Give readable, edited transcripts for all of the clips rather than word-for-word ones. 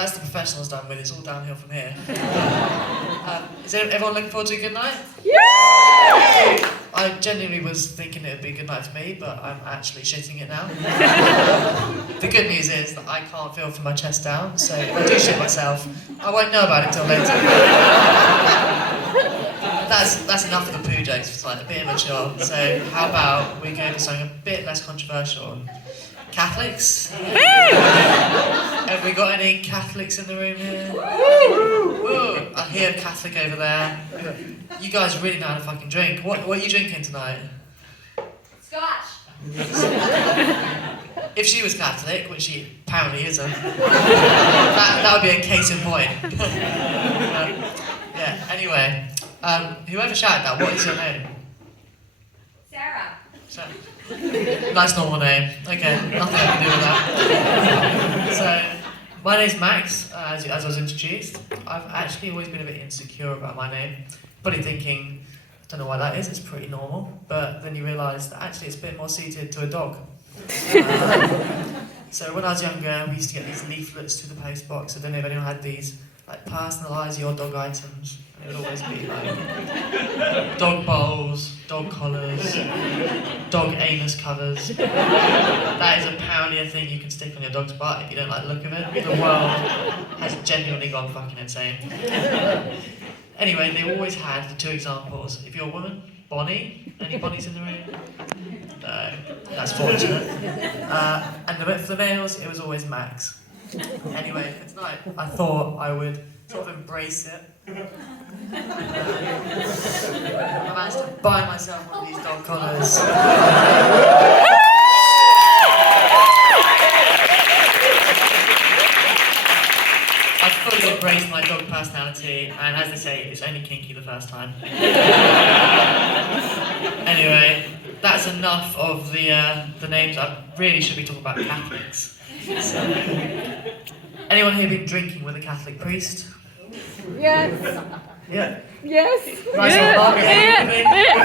that's the professionals done with. It's all downhill from here. Is everyone looking forward to a good night? Yeah! I genuinely was thinking it would be a good night for me, but I'm actually shitting it now. The good news is that I can't feel from my chest down, so if I do shit myself, I won't know about it till later. That's enough of the poo jokes. It's like a bit immature. So how about we go to something a bit less controversial? Catholics? Have we got any Catholics in the room here? Woo! I hear a Catholic over there. You guys really know how to fucking drink. What are you drinking tonight? Scotch. If she was Catholic, which she apparently isn't, that would be a case in point. Yeah, anyway. Whoever shouted that, what is your name? Sarah. Nice normal name. Okay, nothing I can do with that. So, my name's Max, as I was introduced. I've actually always been a bit insecure about my name. Probably thinking, I don't know why that is, it's pretty normal. But then you realise that actually it's a bit more suited to a dog. So when I was younger, we used to get these leaflets to the post box. I don't know if anyone had these, like personalise your dog items. It would always be like dog bowls, dog collars, dog anus covers. That is apparently a thing you can stick on your dog's butt if you don't like the look of it. The world has genuinely gone fucking insane. Anyway, they always had the two examples. If you're a woman, Bonnie. Any Bonnies in the room? No, that's fortunate. And for the males, it was always Max. Anyway, for tonight, I thought I would sort of embrace it. I managed to buy myself one of these dog collars. I fully embraced my dog personality, and as they say, it's only kinky the first time. Anyway, that's enough of the names. I really should be talking about Catholics. So, anyone here been drinking with a Catholic priest? Yes. Yeah. Yes. Nice Yeah. old Margaret. Yeah.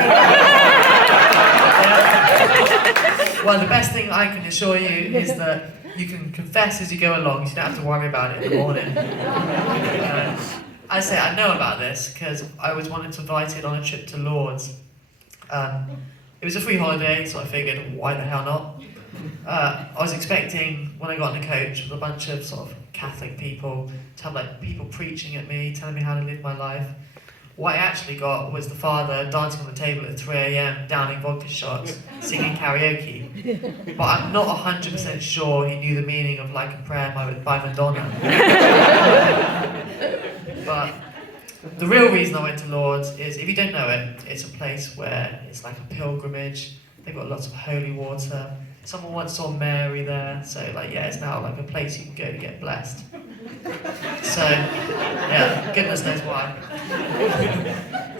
Well, the best thing I can assure you is that you can confess as you go along, so you don't have to worry about it in the morning. I say I know about this because I was invited on a trip to Lourdes. It was a free holiday, so I figured, why the hell not? I was expecting, when I got on the coach, with a bunch of sort of Catholic people, to have like people preaching at me, telling me how to live my life. What I actually got was the father dancing on the table at 3 AM, downing vodka shots, singing karaoke. But I'm not 100% sure he knew the meaning of Like a Prayer by Madonna. But the real reason I went to Lourdes is, if you don't know it, it's a place where it's like a pilgrimage. They've got lots of holy water. Someone once saw Mary there, so like yeah, it's now like a place you can go to get blessed. So yeah, goodness knows why.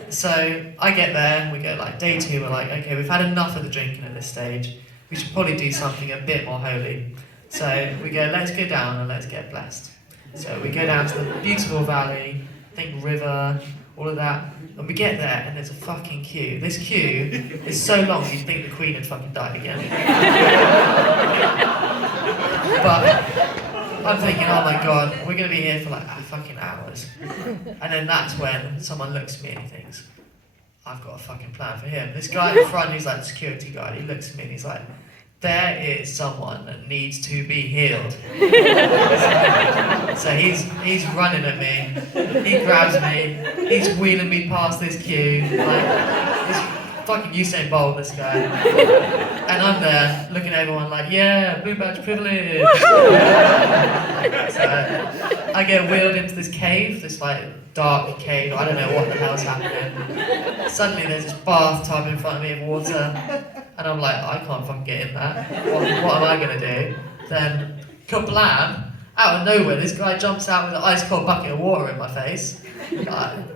So I get there and we go like day 2, we're like, okay, we've had enough of the drinking at this stage. We should probably do something a bit more holy. So we go, let's go down and let's get blessed. So we go down to the beautiful valley, think river, all of that. And we get there and there's a fucking queue. This queue is so long you'd think the Queen had fucking died again. But I'm thinking, oh my god, we're going to be here for like fucking hours. And then that's when someone looks at me and he thinks, I've got a fucking plan for him. This guy in front who's like the security guard, he looks at me and he's like, there is someone that needs to be healed. So he's running at me, he grabs me, he's wheeling me past this queue, like, he's fucking Usain Bolt, this guy. And I'm there, looking at everyone like, yeah, blue badge privilege. So I get wheeled into this cave, this like dark cave, I don't know what the hell's happening. Suddenly there's this bathtub in front of me of water. And I'm like, I can't fucking get in that. What am I gonna do? Then, kablam! Out of nowhere, this guy jumps out with an ice cold bucket of water in my face.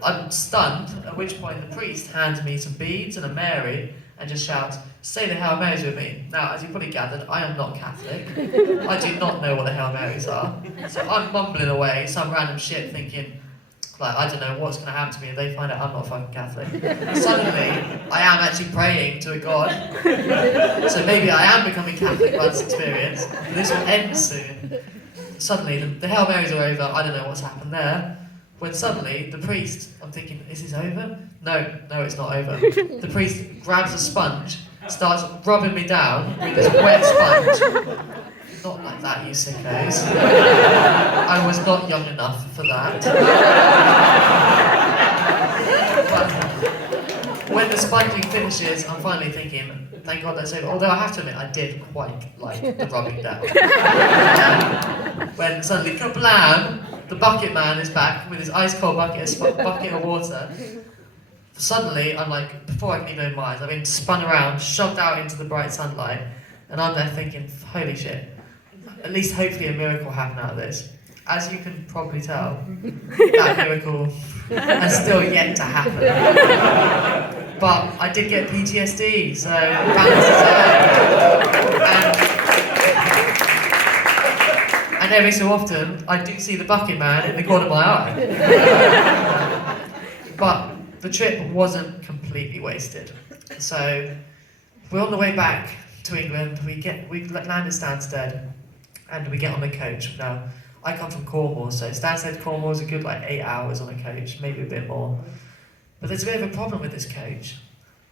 I'm stunned, at which point the priest hands me some beads and a Mary and just shouts, say the Hail Marys with me. Now, as you probably gathered, I am not Catholic. I do not know what the Hail Marys are. So I'm mumbling away some random shit thinking, like, I don't know what's going to happen to me if they find out I'm not fucking Catholic. Suddenly, I am actually praying to a God. So maybe I am becoming Catholic by this experience. This will end soon. suddenly the Hail Marys are over, I don't know what's happened there, when suddenly the priest, I'm thinking, is this over? No, it's not over. The priest grabs a sponge, starts rubbing me down with this wet sponge. Not like that, you sickos. I was not young enough for that. But when the sponging finishes, I'm finally thinking, thank God that's over. Although I have to admit, I did quite like the rubbing down. When suddenly, kablam, the bucket man is back with his ice cold bucket of water. Suddenly, I'm like, before I can even open my eyes, I've been spun around, shoved out into the bright sunlight, and I'm there thinking, holy shit, at least hopefully a miracle happened out of this. As you can probably tell, that miracle has still yet to happen. But I did get PTSD, so balance is out. And every so often, I do see the bucket man in the corner of my eye. But the trip wasn't completely wasted. So we're on the way back to England. We land at Stansted, and we get on the coach. Now, I come from Cornwall, so Stansted to Cornwall is a good 8 hours on a coach, maybe a bit more. But there's a bit of a problem with this coach.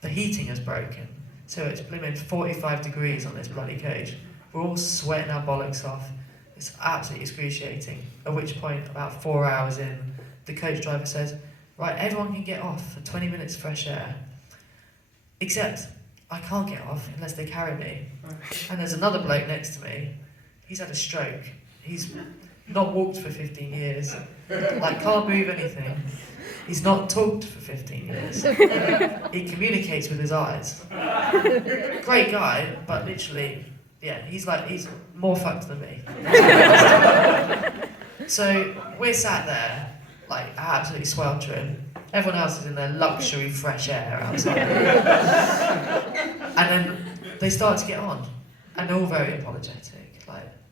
The heating is broken, so it's blimmin' 45 degrees on this bloody coach. We're all sweating our bollocks off. It's absolutely excruciating. At which point, about 4 hours in, the coach driver says, right, everyone can get off for 20 minutes fresh air. Except, I can't get off unless they carry me. And there's another bloke next to me. He's had a stroke. He's not walked for 15 years. Can't move anything. He's not talked for 15 years. He communicates with his eyes. Great guy, but literally, yeah, he's more fucked than me. So we're sat there, absolutely sweltering. Everyone else is in their luxury fresh air outside. And then they start to get on, and they're all very apologetic.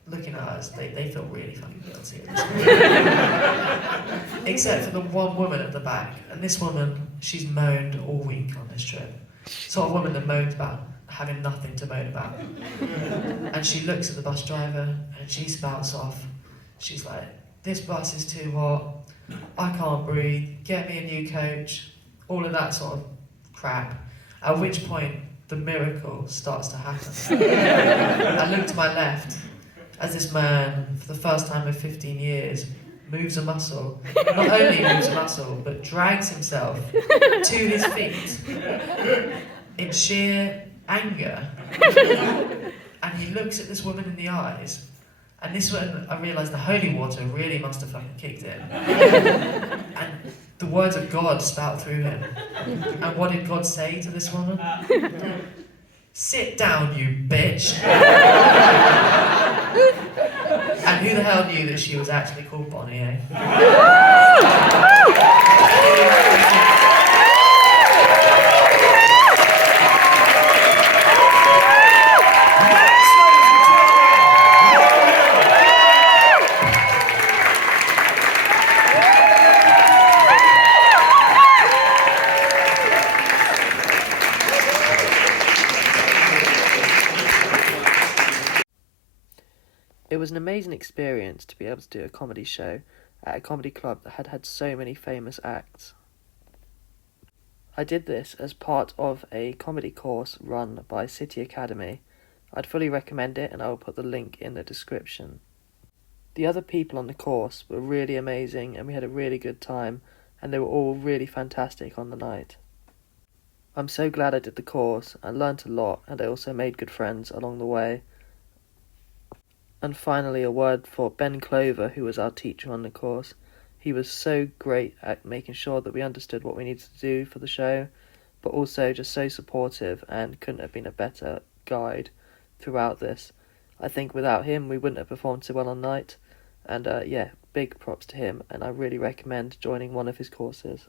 Looking at us, they feel really fucking guilty at this point. Except for the one woman at the back. And this woman, she's moaned all week on this trip. Sort of woman that moans about having nothing to moan about. And she looks at the bus driver and she spouts off. She's like, this bus is too hot, I can't breathe, get me a new coach, all of that sort of crap. At which point, the miracle starts to happen. I look to my left, as this man, for the first time in 15 years, moves a muscle. Not only moves a muscle, but drags himself to his feet in sheer anger. And he looks at this woman in the eyes, and this one, I realised the holy water really must have fucking kicked in. And the words of God spout through him. And what did God say to this woman? Sit down, you bitch. And who the hell knew that she was actually called Bonnie, eh? It was an amazing experience to be able to do a comedy show at a comedy club that had so many famous acts. I did this as part of a comedy course run by City Academy. I'd fully recommend it, and I will put the link in the description. The other people on the course were really amazing, and we had a really good time, and they were all really fantastic on the night. I'm so glad I did the course. I learnt a lot, and I also made good friends along the way. And finally, a word for Ben Clover, who was our teacher on the course. He was so great at making sure that we understood what we needed to do for the show, but also just so supportive, and couldn't have been a better guide throughout this. I think without him, we wouldn't have performed so well on night. And big props to him, and I really recommend joining one of his courses.